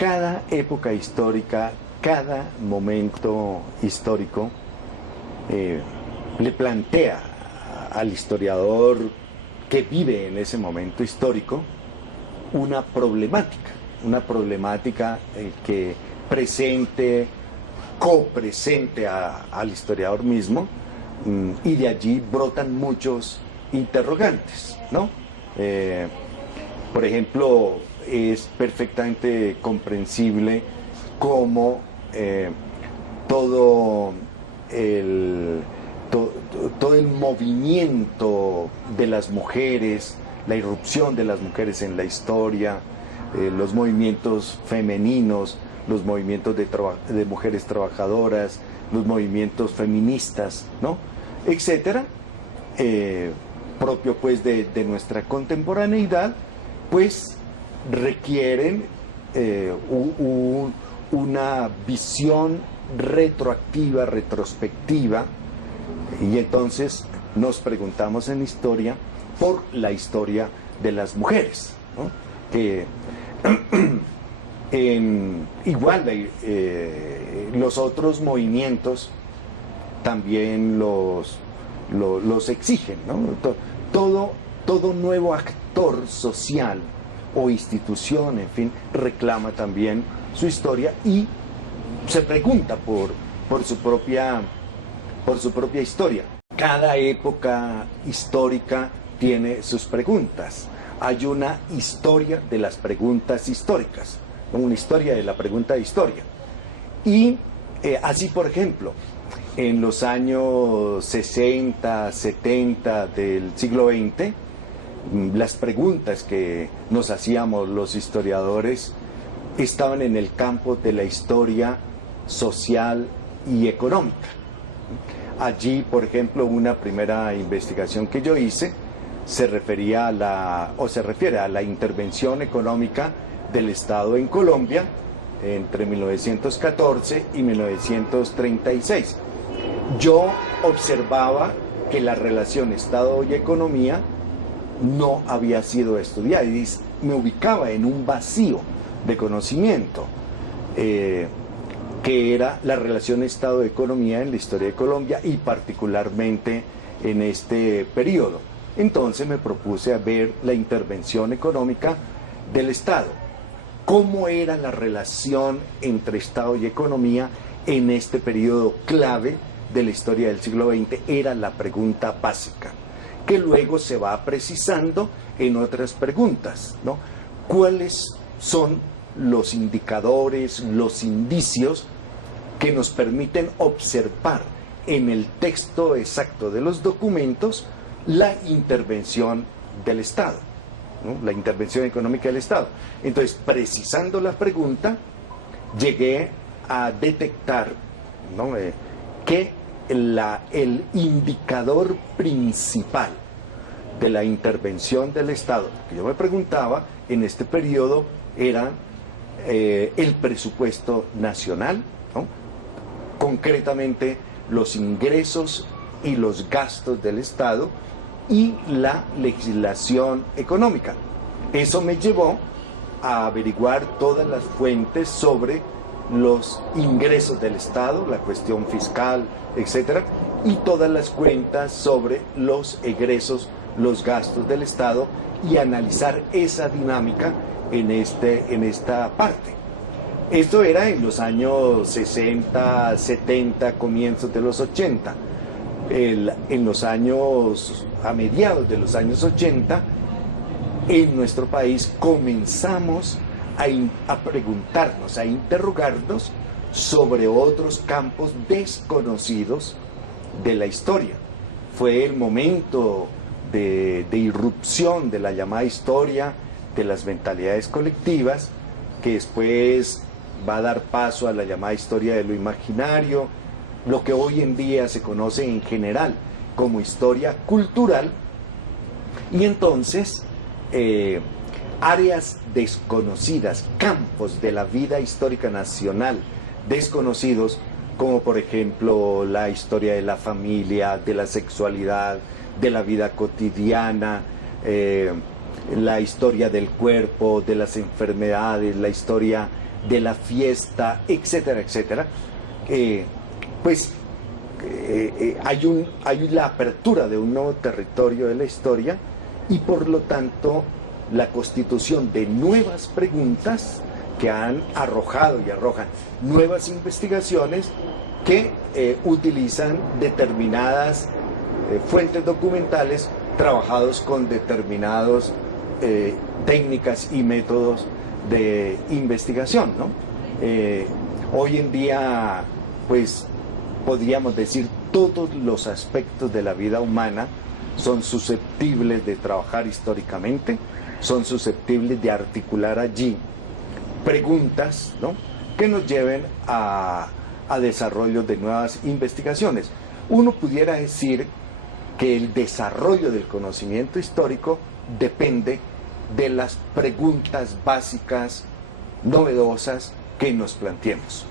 cada época histórica, cada momento histórico le plantea al historiador que vive en ese momento histórico una problemática que presente, copresente al historiador mismo, y de allí brotan muchos interrogantes, ¿no? Por ejemplo, es perfectamente comprensible cómo todo el movimiento de las mujeres, la irrupción de las mujeres en la historia, los movimientos femeninos, los movimientos de mujeres trabajadoras, los movimientos feministas, ¿no?, etcétera, propio pues de nuestra contemporaneidad, pues requieren una visión retroactiva, retrospectiva, y entonces nos preguntamos en historia por la historia de las mujeres, ¿no? Que igual los otros movimientos también los exigen, ¿no? Todo nuevo actor social o institución, en fin, reclama también su historia y se pregunta por su propia historia. Cada época histórica tiene sus preguntas. Hay una historia de las preguntas históricas, una historia de la pregunta de historia. Y así, por ejemplo, en los años 60, 70 del siglo XX, las preguntas que nos hacíamos los historiadores estaban en el campo de la historia social y económica. Allí, por ejemplo, una primera investigación que yo hice se refiere a la intervención económica del Estado en Colombia entre 1914 y 1936. Yo observaba que la relación Estado y economía no había sido estudiada y me ubicaba en un vacío de conocimiento, que era la relación Estado-economía en la historia de Colombia y particularmente en este periodo. Entonces me propuse a ver la intervención económica del Estado. ¿Cómo era la relación entre Estado y economía en este periodo clave de la historia del siglo XX? Era la pregunta básica, que luego se va precisando en otras preguntas, ¿no? ¿Cuáles son los indicadores, los indicios que nos permiten observar en el texto exacto de los documentos la intervención del Estado, ¿no?, la intervención económica del Estado? Entonces, precisando la pregunta, llegué a detectar, ¿no?, que el indicador principal de la intervención del Estado, que yo me preguntaba en este periodo, era el presupuesto nacional, ¿no?, concretamente los ingresos y los gastos del Estado y la legislación económica. Eso me llevó a averiguar todas las fuentes sobre los ingresos del Estado, la cuestión fiscal, etcétera, y todas las cuentas sobre los egresos, los gastos del Estado, y analizar esa dinámica en esta parte. Esto era en los años 60, 70, comienzos de los 80. En los años, a mediados de los años 80, en nuestro país comenzamos a preguntarnos, a interrogarnos sobre otros campos desconocidos de la historia. Fue el momento de irrupción de la llamada historia de las mentalidades colectivas, que después va a dar paso a la llamada historia de lo imaginario, lo que hoy en día se conoce en general como historia cultural. Y entonces áreas desconocidas, campos de la vida histórica nacional desconocidos, como por ejemplo la historia de la familia, de la sexualidad, de la vida cotidiana, la historia del cuerpo, de las enfermedades, la historia de la fiesta, etcétera, etcétera, hay la apertura de un nuevo territorio de la historia y por lo tanto la constitución de nuevas preguntas que han arrojado y arrojan nuevas investigaciones que utilizan determinadas fuentes documentales trabajados con determinados técnicas y métodos de investigación, ¿no? Hoy en día, pues, podríamos decir, todos los aspectos de la vida humana son susceptibles de trabajar históricamente, son susceptibles de articular allí preguntas, ¿no?, que nos lleven a desarrollo de nuevas investigaciones. Uno pudiera decir que el desarrollo del conocimiento histórico depende de las preguntas básicas, novedosas, que nos planteemos.